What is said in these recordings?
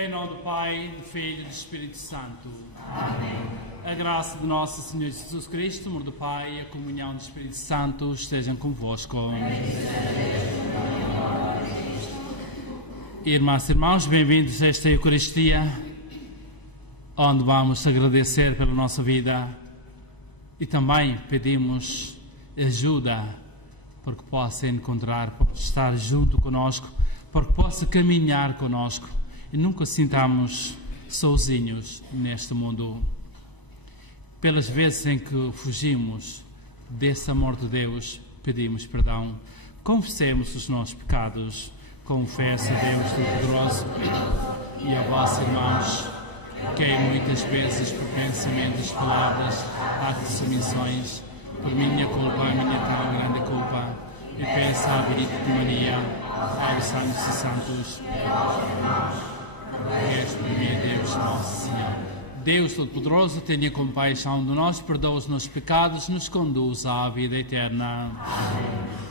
Em nome do Pai, do Filho e do Espírito Santo. Amém. A graça de nosso Senhor Jesus Cristo, o amor do Pai e a comunhão do Espírito Santo estejam convosco. Irmãs e irmãos, bem-vindos a esta Eucaristia, onde vamos agradecer pela nossa vida e também pedimos ajuda para que possa encontrar, para estar junto conosco, para que possa caminhar conosco e nunca sintamos sozinhos neste mundo. Pelas vezes em que fugimos desse amor de Deus, pedimos perdão, confessemos os nossos pecados. Confesso a Deus Todo-Poderoso e a vós, irmãos, que muitas vezes por pensamentos, palavras, atos e omissões, por minha culpa, a minha tão grande culpa, e peço à Virgem Maria, aos santos e santos, és por mim, Deus nosso Senhor. Deus Todo-Poderoso, tenha compaixão de nós, perdoa os nossos pecados, nos conduz à vida eterna. Amém.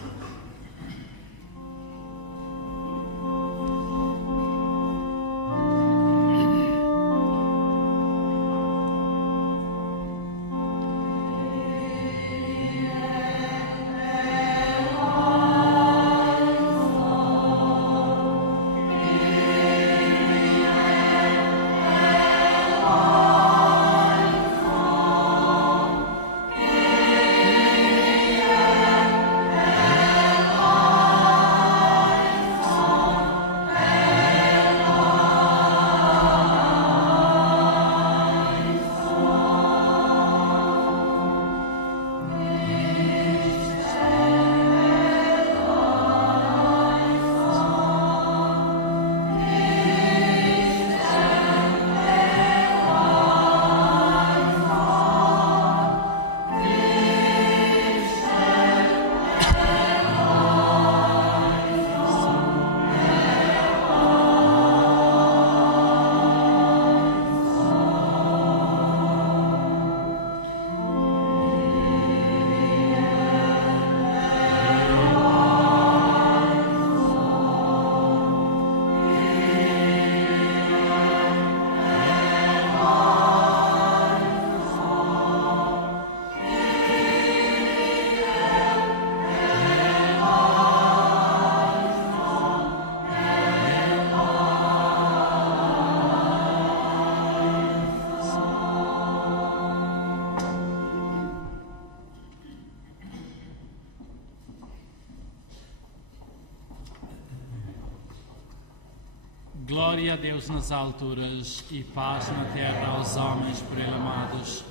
Glória a Deus nas alturas e paz na terra aos homens por ele amados.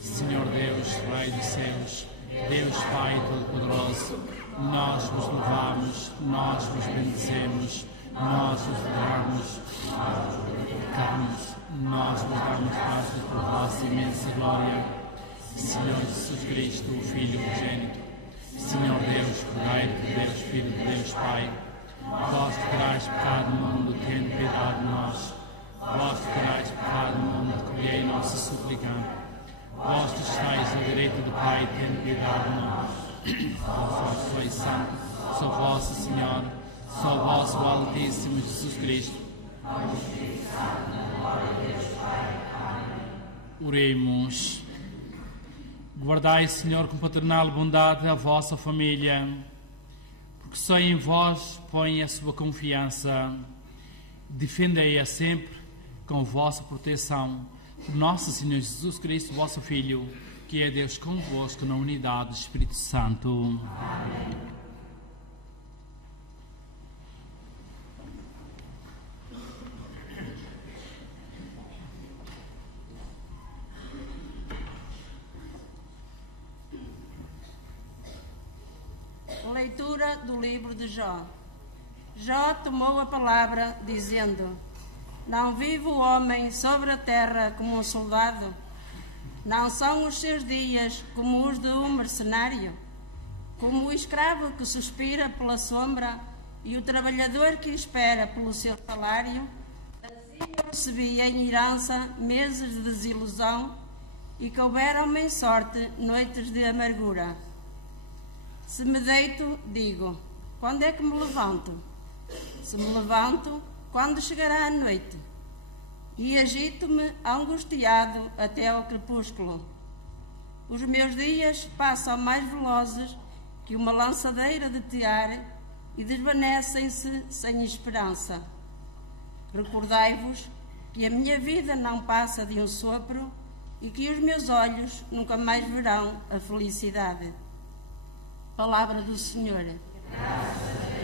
Senhor Deus, Rei dos céus, Deus Pai Todo-Poderoso, nós vos louvamos, nós vos bendizemos, nós vos adoramos, nós vos damos graças por vossa imensa glória. Senhor Jesus Cristo, o Filho unigênito, Senhor Deus, Cordeiro de Deus, Filho de Deus Pai, vós que tirais pecado no mundo, tende piedade de nós. Vós que tirais pecado no mundo, acolhei nossa súplica. Vós que estáis à direita do Pai, tende piedade de nós. Vós sois santo, sou vosso Senhor, sou vosso Altíssimo Jesus Cristo. Oremos. Guardai, Senhor, com paternal bondade a vossa família, porque só em vós põe a sua confiança. Defendei-a sempre com vossa proteção. Nosso Senhor Jesus Cristo, vosso Filho, que é Deus convosco na unidade do Espírito Santo. Amém. Leitura do livro de Jó. Jó tomou a palavra, dizendo: Não vive o homem sobre a terra como um soldado? Não são os seus dias como os de um mercenário? Como o escravo que suspira pela sombra e o trabalhador que espera pelo seu salário? Assim eu recebi em herança meses de desilusão e couberam-me em sorte noites de amargura. Se me deito, digo: quando é que me levanto? Se me levanto, quando chegará a noite? e agito-me angustiado até ao crepúsculo. Os meus dias passam mais velozes que uma lançadeira de tear e desvanecem-se sem esperança. Recordai-vos que a minha vida não passa de um sopro e que os meus olhos nunca mais verão a felicidade. Palavra do Senhor. Graças a Deus.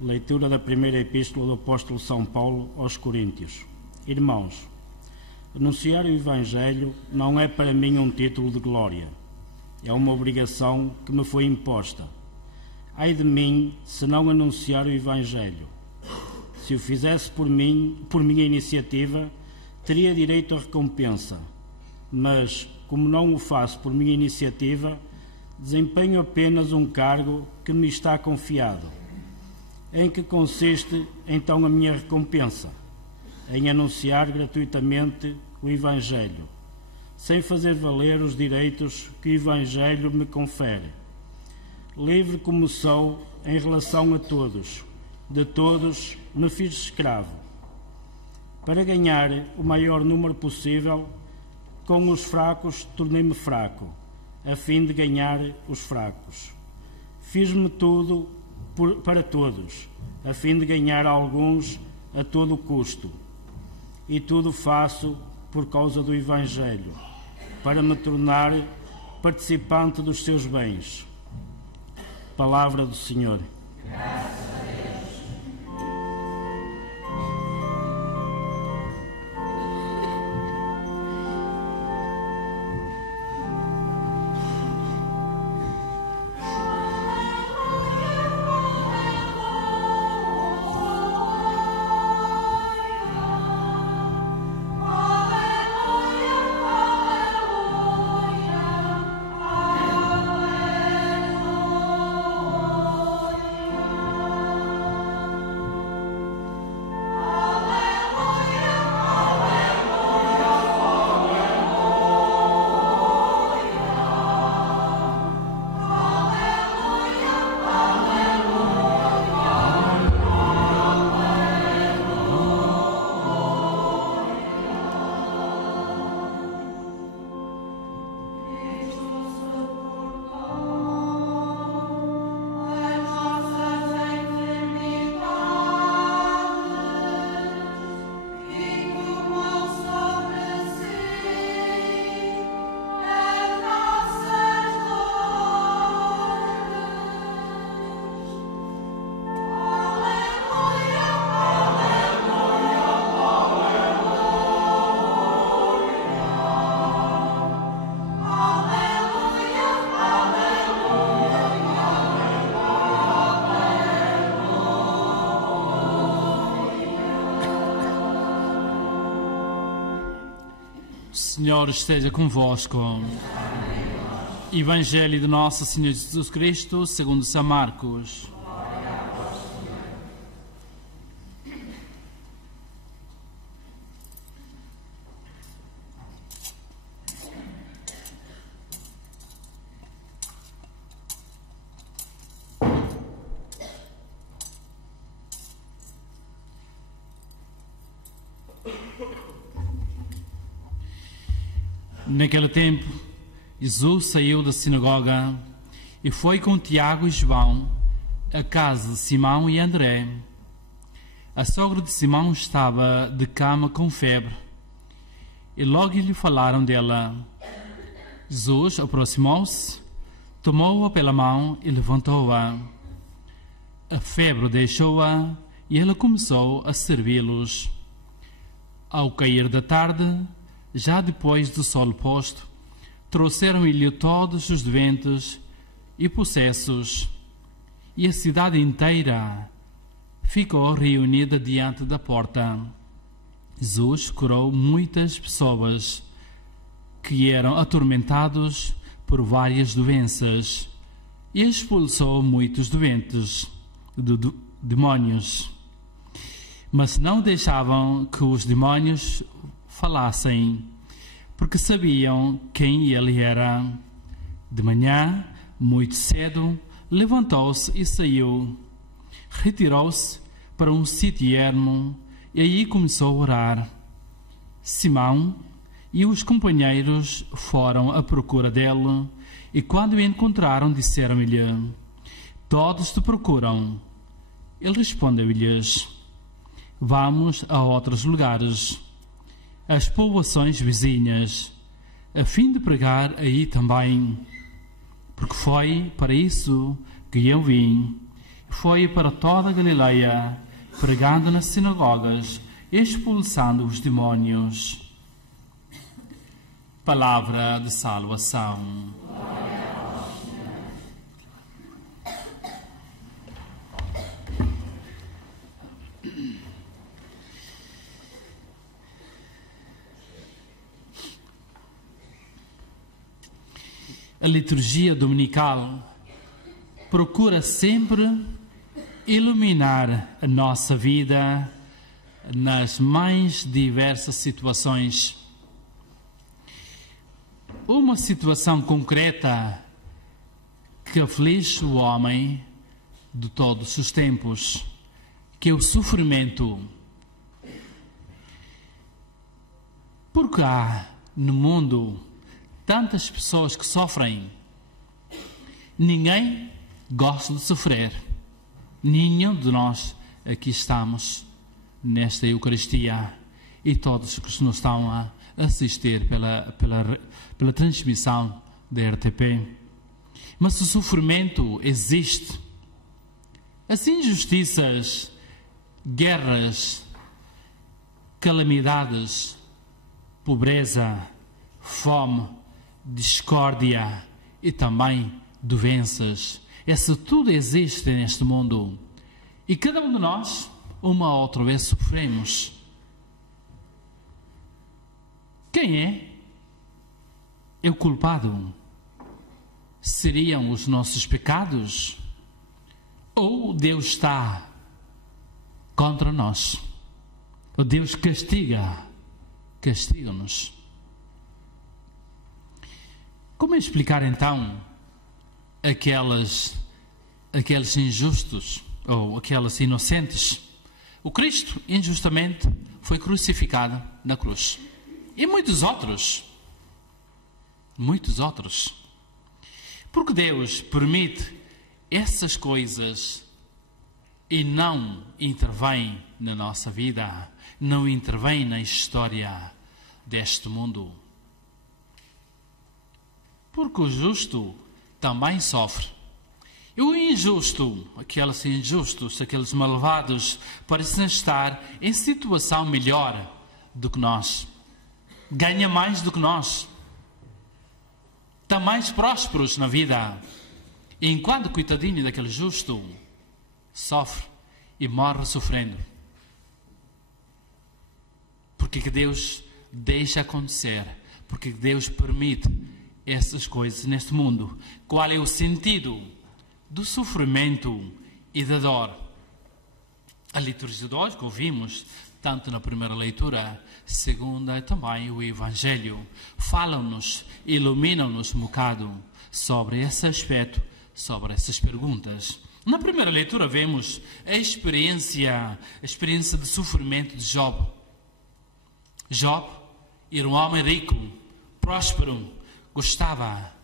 Leitura da primeira epístola do apóstolo São Paulo aos Coríntios. Irmãos, anunciar o Evangelho não é para mim um título de glória. É uma obrigação que me foi imposta. Ai de mim se não anunciar o Evangelho. Se o fizesse por minha iniciativa, teria direito à recompensa. Mas, como não o faço por minha iniciativa, desempenho apenas um cargo que me está confiado. Em que consiste, então, a minha recompensa? Em anunciar gratuitamente o Evangelho, sem fazer valer os direitos que o Evangelho me confere. Livre como sou em relação a todos, de todos me fiz escravo. Para ganhar o maior número possível, Com os fracos tornei-me fraco, a fim de ganhar os fracos. Fiz-me tudo para todos, a fim de ganhar alguns a todo custo. E tudo faço por causa do Evangelho, para me tornar participante dos seus bens. Palavra do Senhor. Graças a Deus. O Senhor esteja convosco. Evangelho de Nosso Senhor Jesus Cristo, segundo São Marcos. Naquele tempo, Jesus saiu da sinagoga e foi com Tiago e João à casa de Simão e André. A sogra de Simão estava de cama com febre e logo lhe falaram dela. Jesus aproximou-se, tomou-a pela mão e levantou-a. A febre deixou-a e ela começou a servi-los. Ao cair da tarde, já depois do sol posto, trouxeram-lhe todos os doentes e possessos, e a cidade inteira ficou reunida diante da porta. Jesus curou muitas pessoas que eram atormentados por várias doenças e expulsou muitos doentes de demónios. Mas não deixavam que os demónios falassem, porque sabiam quem ele era. De manhã, muito cedo, levantou-se e saiu. Retirou-se para um sítio ermo e aí começou a orar. Simão e os companheiros foram à procura dele e quando o encontraram disseram-lhe: todos te procuram. Ele respondeu-lhes: vamos a outros lugares, às povoações vizinhas, a fim de pregar aí também, porque foi para isso que eu vim. Foi para toda a Galileia, pregando nas sinagogas, expulsando os demónios. Palavra de salvação. A liturgia dominical procura sempre iluminar a nossa vida nas mais diversas situações. Uma situação concreta que aflige o homem de todos os tempos, que é o sofrimento. Porque há no mundo tantas pessoas que sofrem. Ninguém gosta de sofrer. Nenhum de nós aqui estamos nesta Eucaristia e todos que nos estão a assistir pela transmissão da RTP. Mas o sofrimento existe. As injustiças, guerras, calamidades, pobreza, fome, discórdia e também doenças. Isso tudo existe neste mundo. E cada um de nós, uma ou outra vez, sofremos. Quem é o culpado? Seriam os nossos pecados? Ou Deus está contra nós? Ou Deus castiga-nos? Como explicar então aqueles injustos ou aqueles inocentes? O Cristo injustamente foi crucificado na cruz. E muitos outros. Porque Deus permite essas coisas e não intervém na nossa vida, não intervém na história deste mundo. Porque o justo também sofre. E o injusto, aqueles injustos, aqueles malvados, parecem estar em situação melhor do que nós. Ganha mais do que nós. Estão mais prósperos na vida. E enquanto o coitadinho daquele justo sofre e morre sofrendo. Porque que Deus deixa acontecer? Porque Deus permite essas coisas neste mundo? Qual é o sentido do sofrimento e da dor? A liturgia de hoje que ouvimos, tanto na primeira leitura, segunda e também o Evangelho, falam-nos, iluminam-nos um bocado sobre esse aspecto, sobre essas perguntas. Na primeira leitura vemos a experiência de sofrimento de Job. Job era um homem rico, próspero, gostava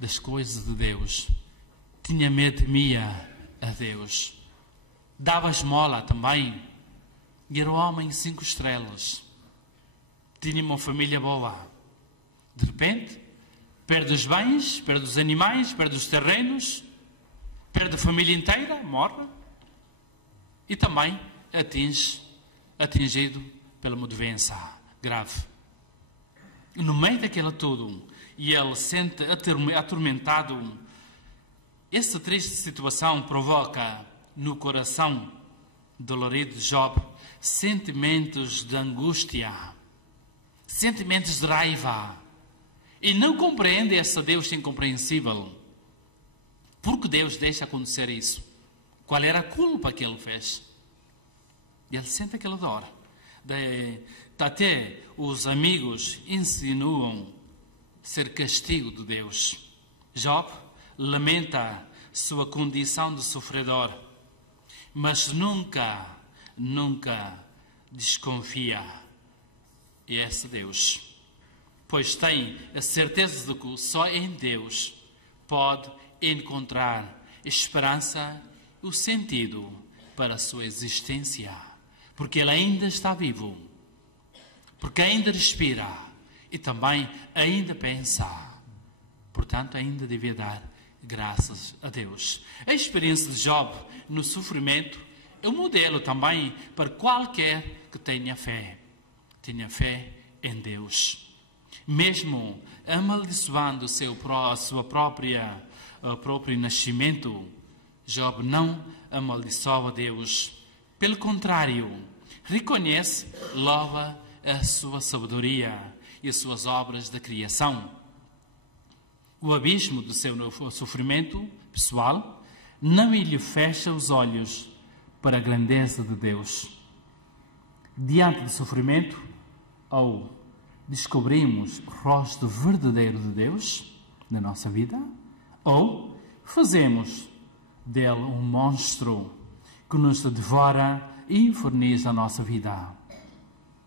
das coisas de Deus, tinha medo, temia a Deus, dava esmola também, era um homem 5 estrelas, tinha uma família boa. De repente, perde os bens, perde os animais, perde os terrenos, perde a família inteira, morre, e também atingido pela uma doença grave. No meio daquilo tudo, e ele sente atormentado, essa triste situação provoca no coração dolorido de Job sentimentos de angústia, sentimentos de raiva, e não compreende esse Deus incompreensível. Por que Deus deixa acontecer isso? Qual era a culpa que ele fez? E ele sente aquela dor. Até os amigos insinuam ser castigo de Deus. Job lamenta sua condição de sofredor, mas nunca desconfia esse Deus, pois tem a certeza de que só em Deus pode encontrar esperança e o sentido para a sua existência, porque ele ainda está vivo, porque ainda respira e também ainda pensa. Portanto, ainda devia dar graças a Deus. A experiência de Job no sofrimento é um modelo também para qualquer que tenha fé em Deus. Mesmo amaldiçoando o próprio nascimento, Job não amaldiçoa Deus. Pelo contrário, reconhece, louva a sua sabedoria e as suas obras da criação. O abismo do seu sofrimento pessoal não lhe fecha os olhos para a grandeza de Deus. Diante do sofrimento, ou descobrimos o rosto verdadeiro de Deus na nossa vida, ou fazemos dele um monstro que nos devora e inferniza a nossa vida.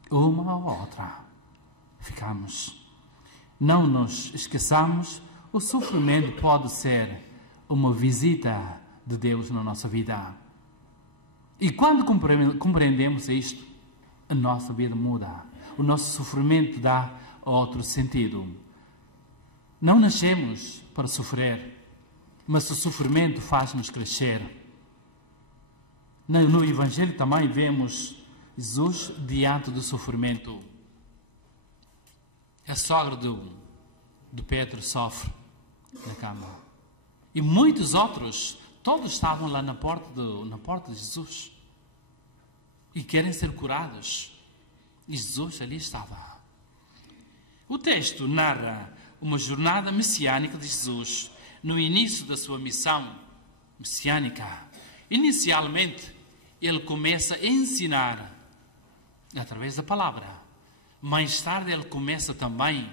Uma ou outra. Ficamos Não nos esqueçamos, o sofrimento pode ser uma visita de Deus na nossa vida. E quando compreendemos isto, a nossa vida muda. O nosso sofrimento dá outro sentido. Não nascemos para sofrer, mas o sofrimento faz-nos crescer. No Evangelho também vemos Jesus diante do sofrimento. A sogra de Pedro sofre na cama. E muitos outros, todos estavam lá na porta de Jesus. E querem ser curados. E Jesus ali estava. O texto narra uma jornada messiânica de Jesus no início da sua missão messiânica. Inicialmente, ele começa a ensinar através da palavra. Mais tarde, ele começa também a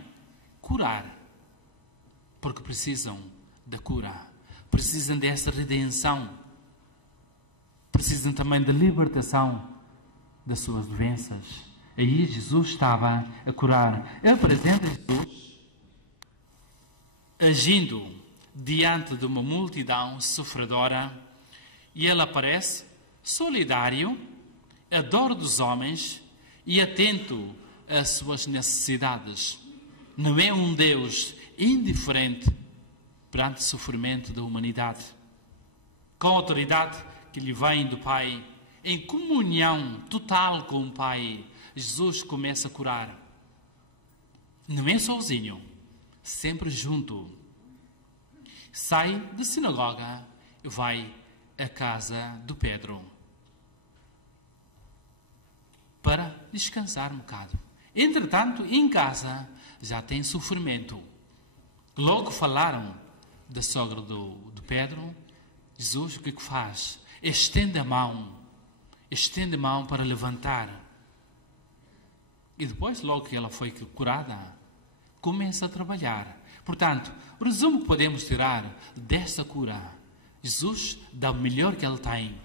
curar. Porque precisam da cura. Precisam dessa redenção. Precisam também da libertação das suas doenças. Aí Jesus estava a curar. Apresenta Jesus agindo diante de uma multidão sofredora, e ele aparece solidário, à dor dos homens e atento às suas necessidades. Não é um Deus indiferente perante o sofrimento da humanidade. Com a autoridade que lhe vem do Pai, em comunhão total com o Pai, Jesus começa a curar. Não é sozinho, sempre junto. Sai da sinagoga e vai à casa do Pedro para descansar um bocado. Entretanto, em casa já tem sofrimento. Logo falaram da sogra de Pedro. Jesus o que faz? Estende a mão para levantar. E depois, logo que ela foi curada, começa a trabalhar. Portanto, o resumo que podemos tirar desta cura: Jesus dá o melhor que ele tem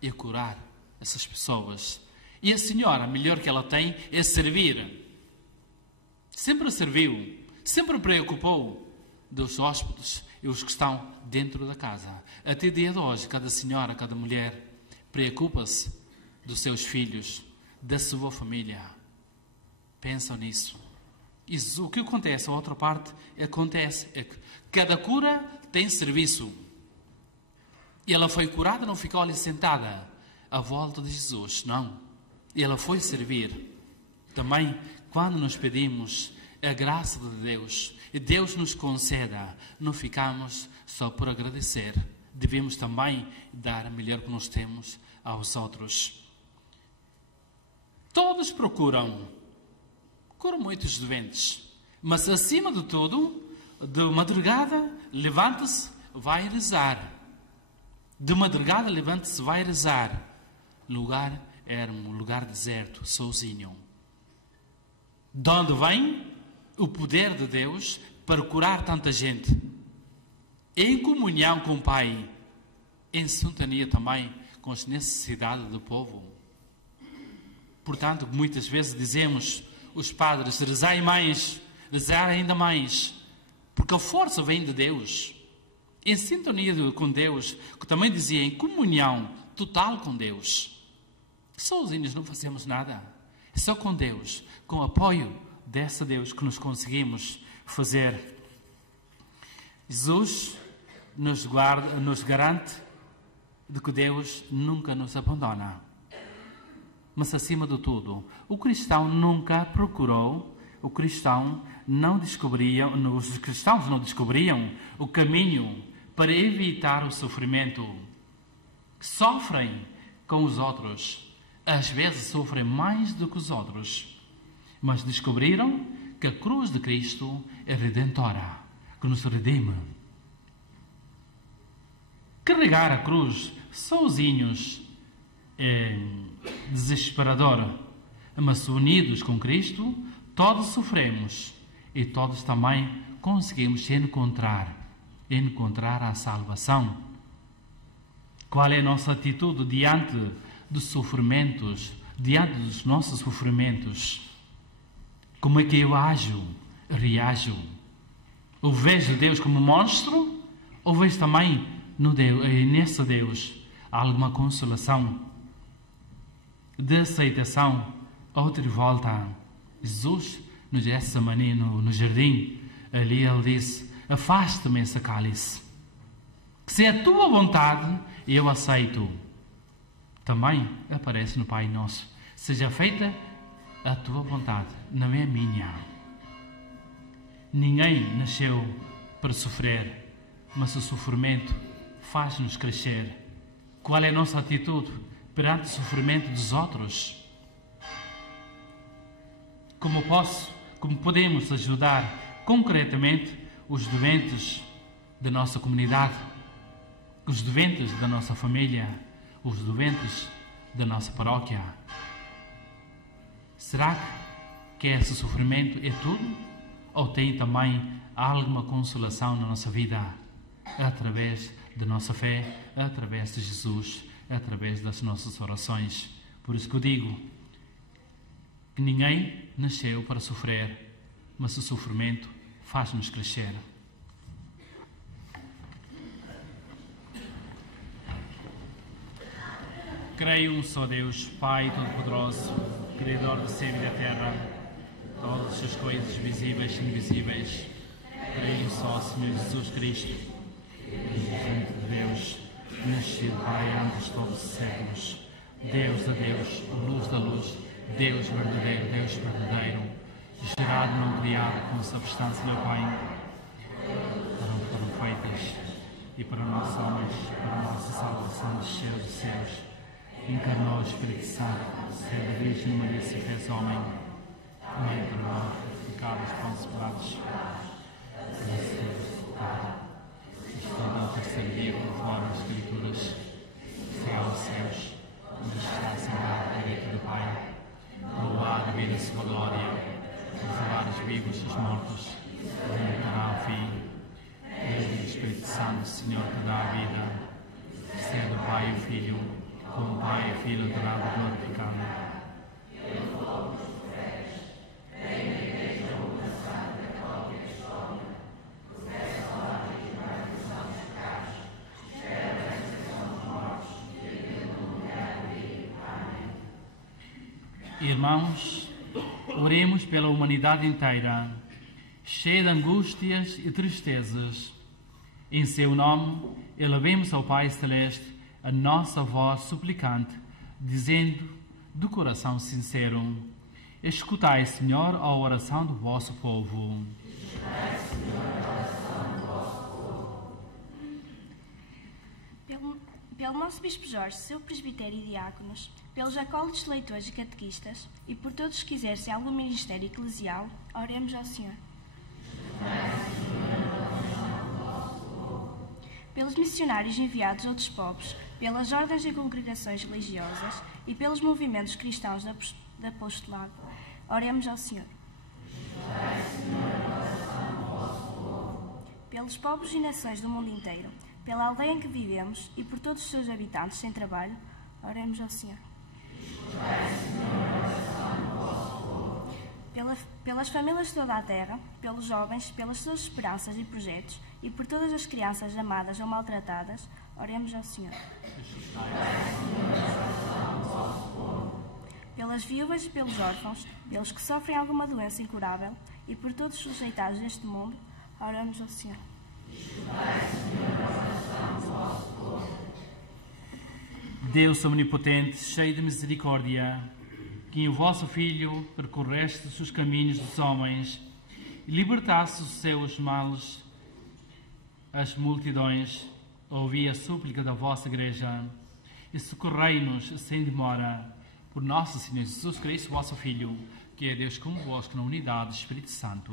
e curar essas pessoas. E a senhora, o melhor que ela tem é servir. Sempre serviu, sempre preocupou dos hóspedes e os que estão dentro da casa. Até dia de hoje, cada senhora, cada mulher preocupa-se dos seus filhos, da sua família. Pensam nisso. E o que acontece, a outra parte, é que cada cura tem serviço. E ela foi curada, não ficou ali sentada à volta de Jesus, não. E ela foi servir. Também, quando nos pedimos a graça de Deus, e Deus nos conceda, não ficamos só por agradecer. Devemos também dar o melhor que nós temos aos outros. Todos procuram muitos doentes, mas acima de tudo, de madrugada, levanta-se, vai rezar. De madrugada, levanta-se, vai rezar. Era um lugar deserto, sozinho. De onde vem o poder de Deus para curar tanta gente? Em comunhão com o Pai, em sintonia também com as necessidades do povo. Portanto, muitas vezes dizemos, os padres, rezai mais, rezar ainda mais, porque a força vem de Deus. Em sintonia com Deus, que também dizia, em comunhão total com Deus. Sozinhos não fazemos nada. É só com Deus, com o apoio desse Deus que nos conseguimos fazer. Jesus nos garante de que Deus nunca nos abandona. Mas, acima de tudo, o cristão nunca procurou, os cristãos não descobriam o caminho para evitar o sofrimento. Sofrem com os outros. Às vezes sofrem mais do que os outros. Mas descobriram que a cruz de Cristo é redentora, que nos redime. Carregar a cruz sozinhos é desesperador, mas unidos com Cristo, todos sofremos e todos também conseguimos encontrar a salvação. Qual é a nossa atitude diante dos sofrimentos, diante dos nossos sofrimentos? Como é que eu ajo? reajo? Ou vejo Deus como monstro? Ou vejo também nesse Deus alguma consolação, de aceitação ou de volta? Jesus, no Getsemane, no jardim, ali ele disse: afasta-me esse cálice. Que se é a tua vontade, eu aceito. Também aparece no Pai Nosso: seja feita a tua vontade, não é a minha. Ninguém nasceu para sofrer, mas o sofrimento faz-nos crescer. Qual é a nossa atitude perante o sofrimento dos outros? Como podemos ajudar concretamente os doentes da nossa comunidade, os doentes da nossa família, os doentes da nossa paróquia? Será que esse sofrimento é tudo? Ou tem também alguma consolação na nossa vida? Através da nossa fé, através de Jesus, através das nossas orações. Por isso que eu digo que ninguém nasceu para sofrer, mas o sofrimento faz-nos crescer. Creio um só Deus, Pai Todo-Poderoso, Criador do céu e da terra, todas as coisas visíveis e invisíveis. Creio só, Senhor Jesus Cristo, Filho de Deus, nascido Pai antes de todos os séculos, Deus da Deus, luz da luz, Deus verdadeiro, gerado, não criado, com substância e Pai, foram feitas, e para nós homens, para a nossa salvação, desceu dos céus, encarnou o Espírito Santo, sendo a Virgem Maria se fez homem, também para nós, pecados consolados, estou ao terceiro dia, conforme as Escrituras, céu aos céus, onde está sentado à direita do Pai, louvado vir a sua glória, revelar os vivos e os mortos, vingará ao fim. Deus do Espírito Santo, Senhor que dá a vida, sede o Pai e o Filho, com o Pai e o Filho adorado e glorificado. Irmãos, oremos pela humanidade inteira, cheia de angústias e tristezas. Em seu nome, elevemos ao Pai Celeste a nossa voz suplicante, dizendo do coração sincero: escutai, Senhor, a oração do vosso povo. Pelo nosso Bispo Jorge, seu presbitério e diáconos, pelos acólitos, leitores e catequistas, e por todos que exercem algum ministério eclesial, oremos ao Senhor. Pelos missionários enviados a outros povos, pelas ordens e congregações religiosas e pelos movimentos cristãos de apostolado, oremos ao Senhor. Pelos povos e nações do mundo inteiro, pela aldeia em que vivemos e por todos os seus habitantes sem trabalho, oremos ao Senhor. Pelas famílias de toda a terra, pelos jovens, pelas suas esperanças e projetos e por todas as crianças amadas ou maltratadas, oremos ao Senhor. Pelas viúvas e pelos órfãos, pelos que sofrem alguma doença incurável e por todos os sujeitados deste mundo, oremos ao Senhor. Deus omnipotente, cheio de misericórdia, que em o vosso Filho percorreste os caminhos dos homens e libertaste os seus males, as multidões, ouvi a súplica da vossa Igreja e socorrei-nos sem demora, por nosso Senhor Jesus Cristo, vosso Filho, que é Deus convosco na unidade do Espírito Santo.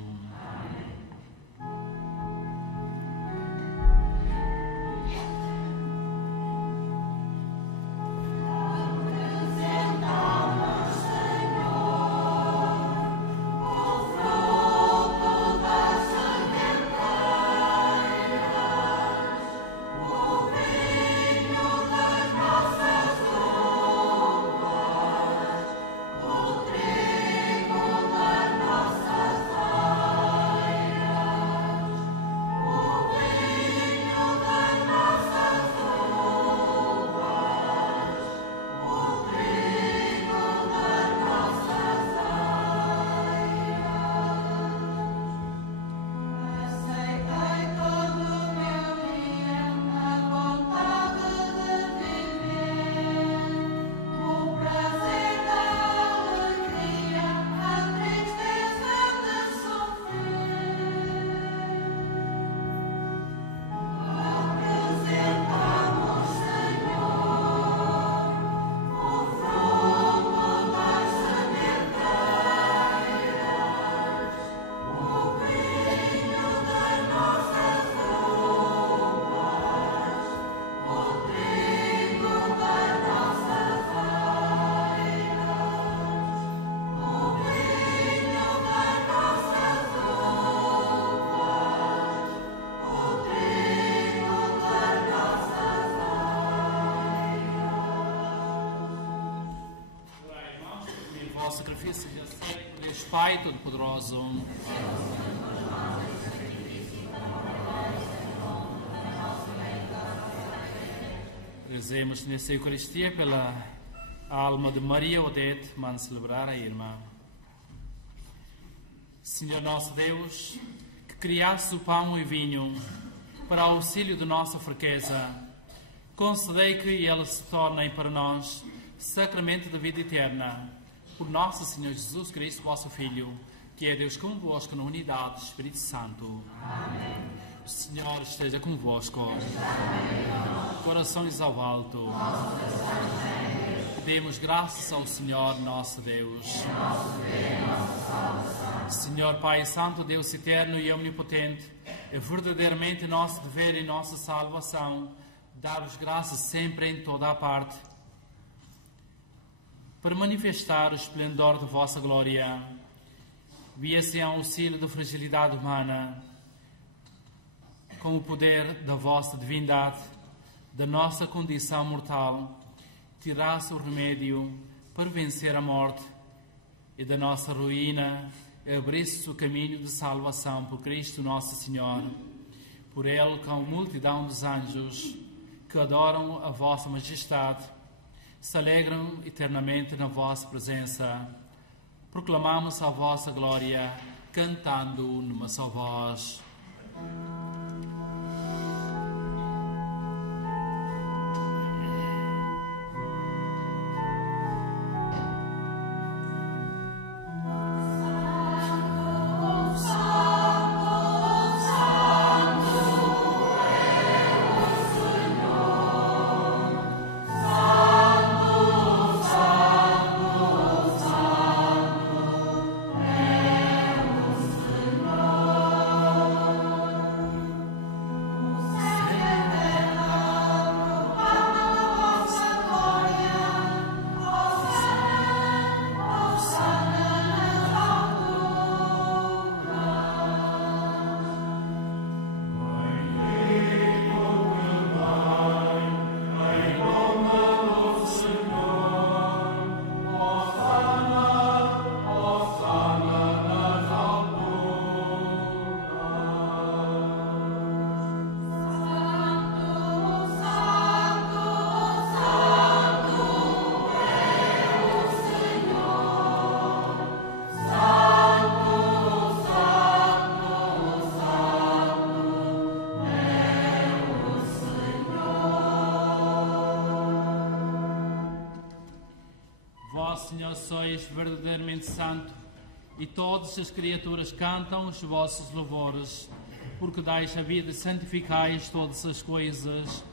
sacrifício de aceito por Deus Pai Todo-Poderoso. Rezemos nessa Eucaristia pela alma de Maria Odete, mãe de celebrar a irmã. Senhor nosso Deus, que criaste o pão e vinho para auxílio de nossa fraqueza, concedei que eles se tornem para nós sacramento da vida eterna. Por nosso Senhor Jesus Cristo, vosso Filho, que é Deus convosco na unidade do Espírito Santo. Amém. O Senhor esteja convosco. Corações ao alto. Demos graças ao Senhor nosso Deus. Senhor Pai Santo, Deus eterno e omnipotente, é verdadeiramente nosso dever e nossa salvação dar-vos graças sempre em toda a parte, para manifestar o esplendor da vossa glória. Via-se em auxílio da fragilidade humana, com o poder da vossa divindade, da nossa condição mortal, tirasse o remédio para vencer a morte, e da nossa ruína abrisse o caminho de salvação por Cristo nosso Senhor. Por Ele, com a multidão dos anjos que adoram a vossa majestade, se alegram eternamente na vossa presença. Proclamamos a vossa glória, cantando numa só voz. Senhor, sois verdadeiramente santo, e todas as criaturas cantam os vossos louvores, porque dais a vida e santificais todas as coisas.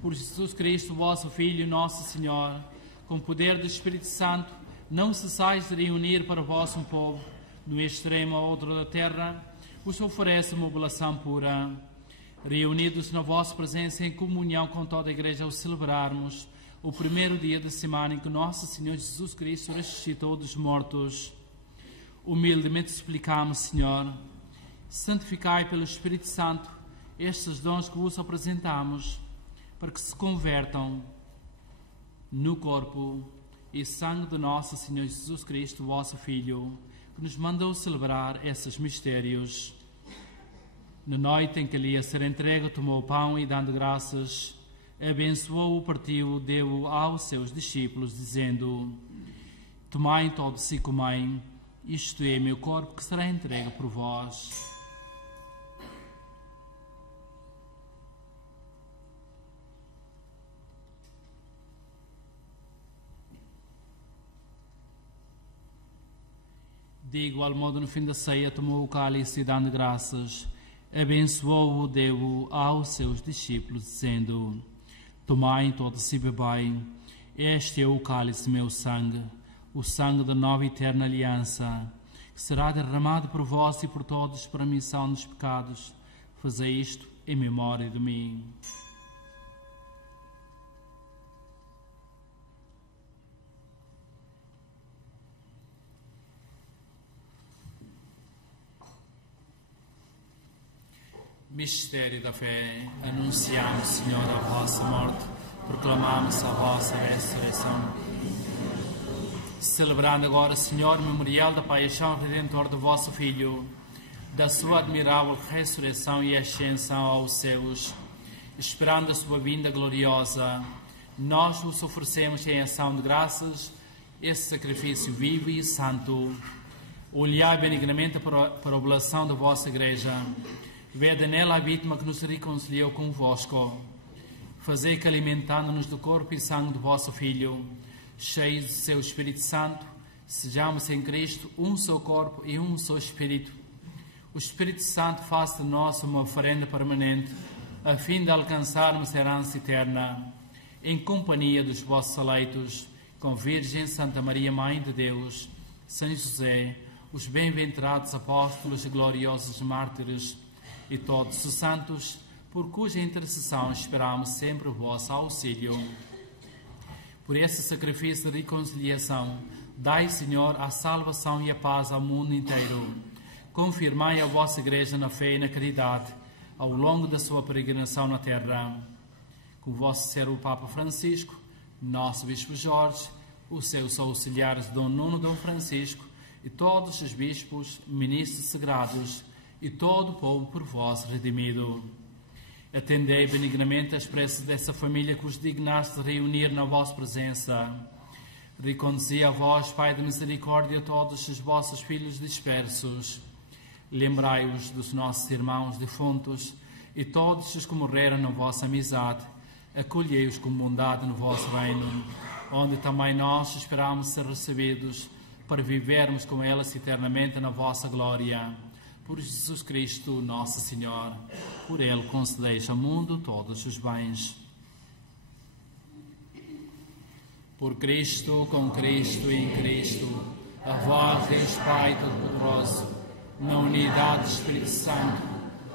Por Jesus Cristo, vosso Filho, nosso Senhor, com o poder do Espírito Santo, não cessais de reunir para vós um povo, do extremo ao outro da terra, vos oferece uma oblação pura. Reunidos na vossa presença em comunhão com toda a Igreja, ao celebrarmos o primeiro dia da semana em que nosso Senhor Jesus Cristo ressuscitou dos mortos, humildemente suplicamos, Senhor, santificai pelo Espírito Santo estes dons que vos apresentamos, para que se convertam no corpo e sangue de nosso Senhor Jesus Cristo, vosso Filho, que nos mandou celebrar esses mistérios. Na noite em que ele ia ser entregue, tomou o pão e, dando graças, abençoou-o, partiu, deu-o aos seus discípulos, dizendo: tomai todos e comei, isto é meu corpo que será entregue por vós. De igual modo, no fim da ceia, tomou o cálice e, dando graças, abençoou-o, deu-o aos seus discípulos, dizendo: tomai todos e bebei, este é o cálice meu sangue, o sangue da nova e eterna aliança, que será derramado por vós e por todos para a remissão dos pecados. Fazei isto em memória de mim. Mistério da fé. Anunciamos, Senhor, a vossa morte, proclamamos a vossa ressurreição. celebrando agora, Senhor, o memorial da paixão redentor do vosso Filho, da sua admirável ressurreição e ascensão aos céus, esperando a sua vinda gloriosa, nós vos oferecemos em ação de graças esse sacrifício vivo e santo. Olhai benignamente para a oblação da vossa Igreja, vede nela a vítima que nos reconciliou convosco. Fazei que, alimentando-nos do corpo e sangue do vosso Filho, cheios do seu Espírito Santo, sejamos em Cristo um só corpo e um só Espírito. O Espírito Santo faça de nós uma oferenda permanente, a fim de alcançarmos a herança eterna, em companhia dos vossos eleitos, com Virgem Santa Maria, Mãe de Deus, São José, os bem-aventurados apóstolos e gloriosos mártires, e todos os santos, por cuja intercessão esperamos sempre o vosso auxílio. Por esse sacrifício de reconciliação, dai, Senhor, a salvação e a paz ao mundo inteiro. Confirmai a vossa Igreja na fé e na caridade, ao longo da sua peregrinação na terra. Com o vosso servo Papa Francisco, nosso Bispo Jorge, os seus auxiliares Dom Nuno, Dom Francisco, e todos os bispos, ministros sagrados, e todo o povo por vós redimido. Atendei benignamente as preces dessa família que vos dignaste reunir na vossa presença. Reconduzi a vós, Pai de misericórdia, todos os vossos filhos dispersos. Lembrai-os dos nossos irmãos defuntos e todos os que morreram na vossa amizade. Acolhei-os com bondade no vosso reino, onde também nós esperamos ser recebidos, para vivermos com elas eternamente na vossa glória. Por Jesus Cristo, nosso Senhor, por Ele concedeis ao mundo todos os bens. Por Cristo, com Cristo e em Cristo, a vós, Deus Pai Todo-Poderoso, na unidade do Espírito Santo,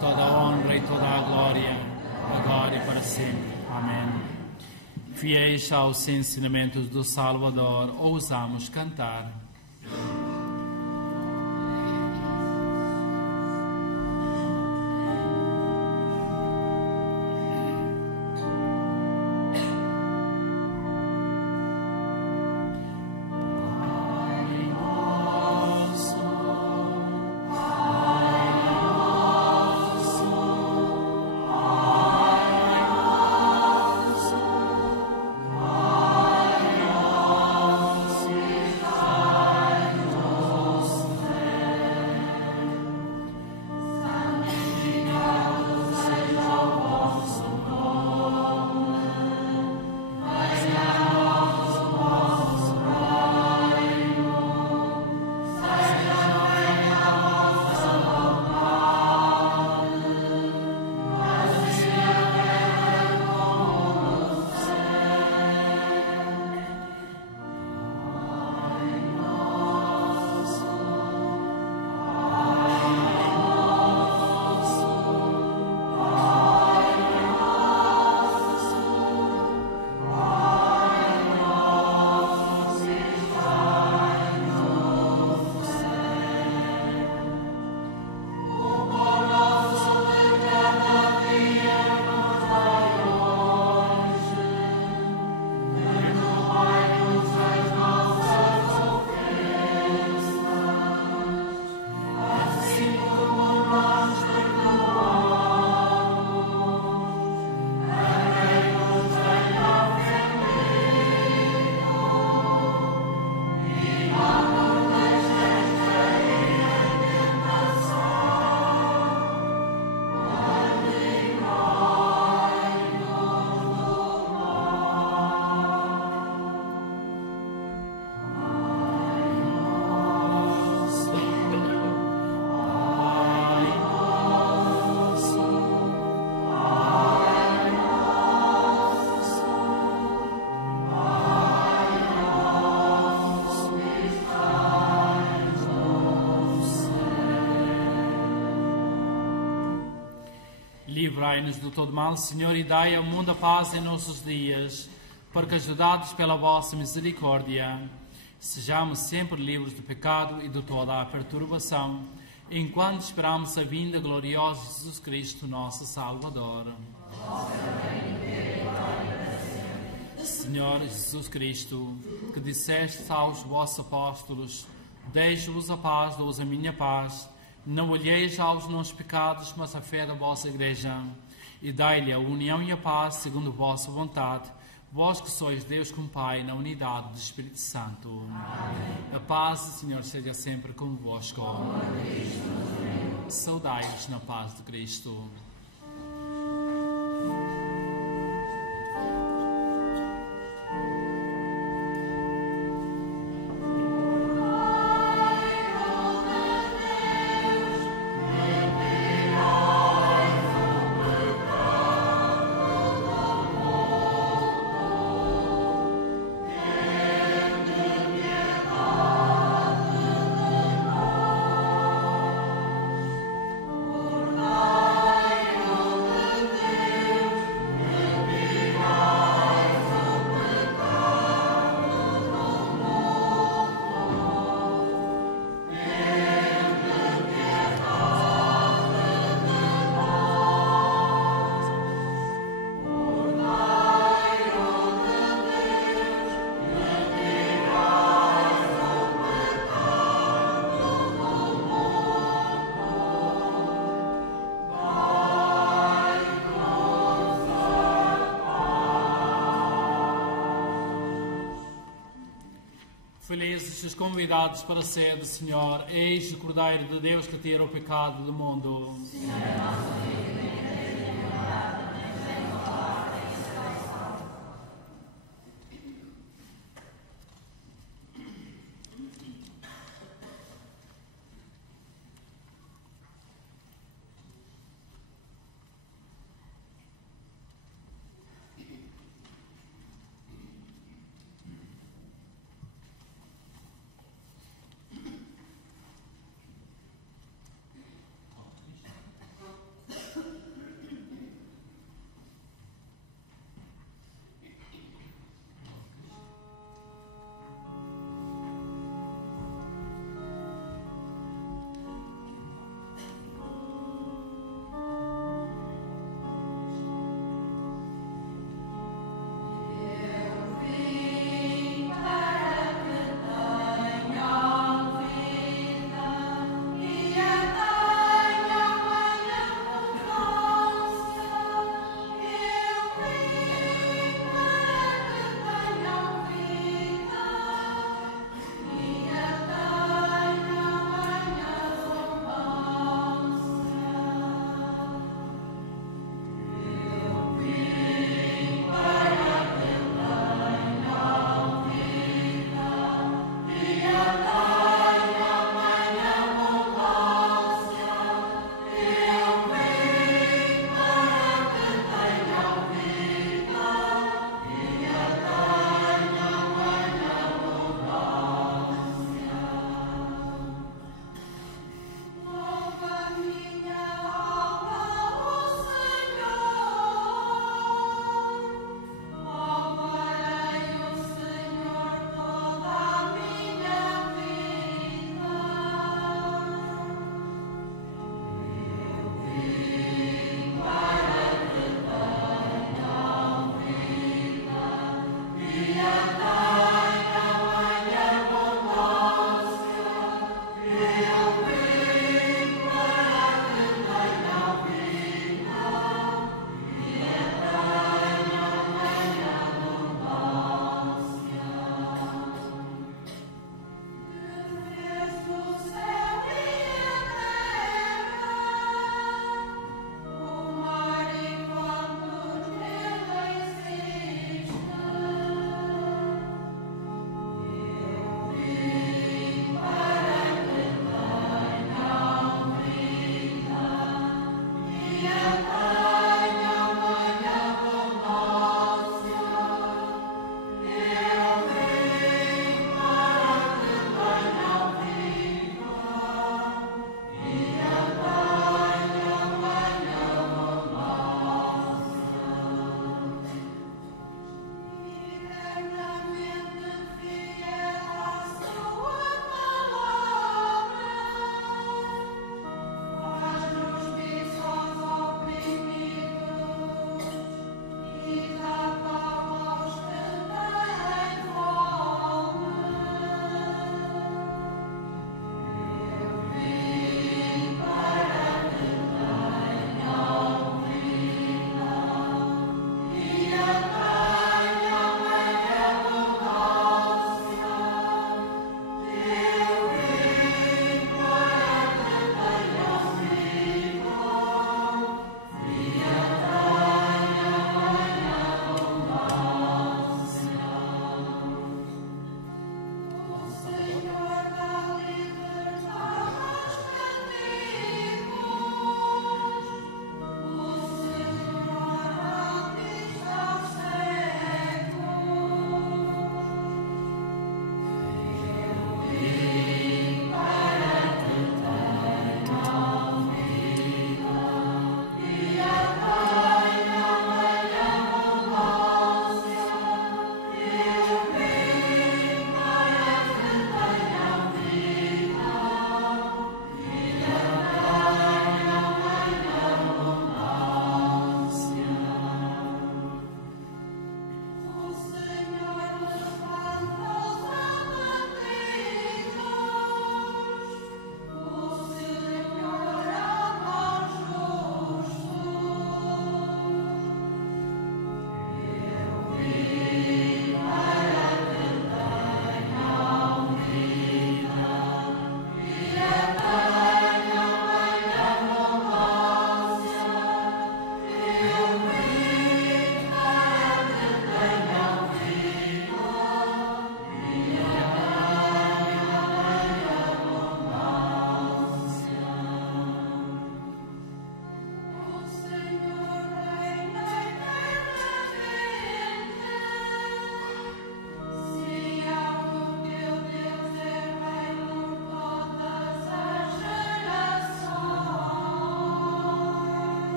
toda a honra e toda a glória, agora e para sempre. Amém. Fiéis aos ensinamentos do Salvador, ousamos cantar. Livrai-nos de todo mal, Senhor, e dai ao mundo a paz em nossos dias, para que, ajudados pela vossa misericórdia, sejamos sempre livres do pecado e de toda a perturbação, enquanto esperamos a vinda gloriosa de Jesus Cristo, nosso Salvador. Senhor Jesus Cristo, que disseste aos vossos apóstolos: deixo-vos a paz, dou-vos a minha paz. Não olheis aos nossos pecados, mas a fé da vossa Igreja. E dai-lhe a união e a paz, segundo a vossa vontade. Vós que sois Deus como Pai, na unidade do Espírito Santo. Amém. A paz do Senhor seja sempre convosco. Saudai-vos na paz de Cristo. Felizes os convidados para a ceia do Senhor. Eis o Cordeiro de Deus que tira o pecado do mundo. Senhor, é nossa vida.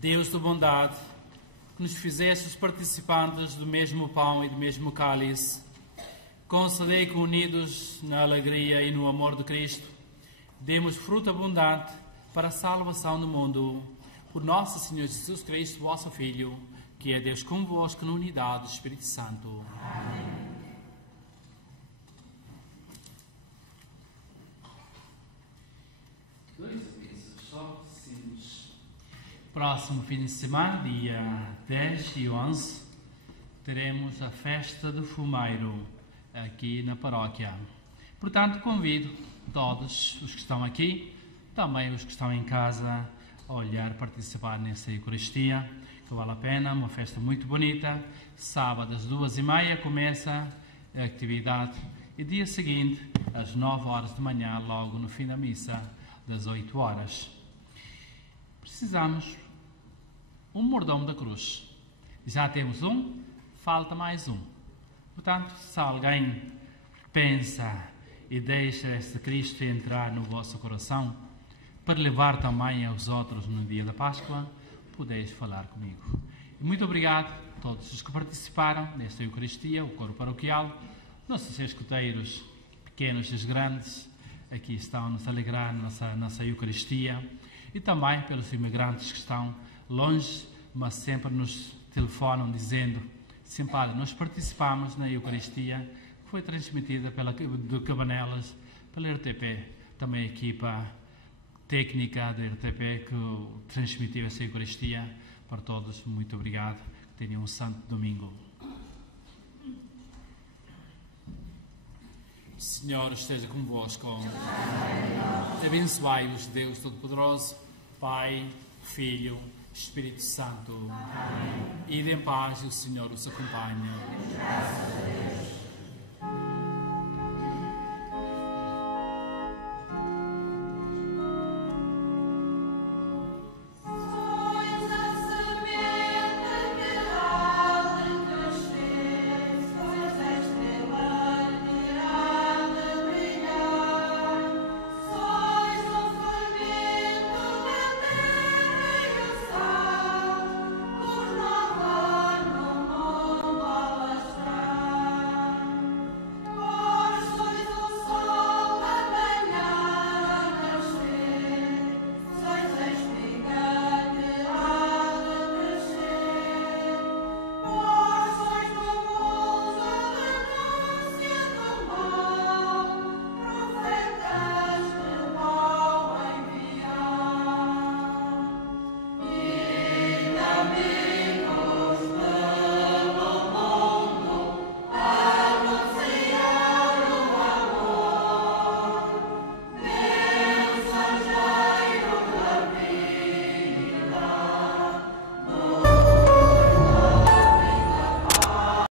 Deus de bondade, que nos fizestes participantes do mesmo pão e do mesmo cálice, concedei que, unidos na alegria e no amor de Cristo, demos fruto abundante para a salvação do mundo. Por nosso Senhor Jesus Cristo, vosso Filho, que é Deus convosco na unidade do Espírito Santo. Amém. Próximo fim de semana, dia 10 e 11, teremos a festa do fumeiro aqui na paróquia. Portanto, convido todos os que estão aqui, também os que estão em casa, a olhar, participar nessa Eucaristia, que vale a pena, uma festa muito bonita. Sábado às 2h30 começa a atividade e dia seguinte, às 9 horas de manhã, logo no fim da missa, das 8 horas. Precisamos um mordomo da cruz. Já temos um, falta mais um. Portanto, se alguém pensa e deixa este Cristo entrar no vosso coração, para levar também aos outros no dia da Páscoa, podeis falar comigo. E muito obrigado a todos os que participaram nesta Eucaristia, o coro paroquial, nossos escuteiros, pequenos e grandes, aqui estão a nos alegrar nessa Eucaristia, e também pelos imigrantes que estão longe, mas sempre nos telefonam dizendo: sim, Padre, nós participamos na Eucaristia, que foi transmitida de Cabanelas, pela RTP, também a equipa técnica da RTP que transmitiu essa Eucaristia. Para todos, muito obrigado, que tenham um santo domingo. O Senhor esteja convosco. Abençoai-vos, Deus Todo-Poderoso, Pai, Filho, Espírito Santo. Amém. Ide em paz e o Senhor os acompanhe. Graças a Deus.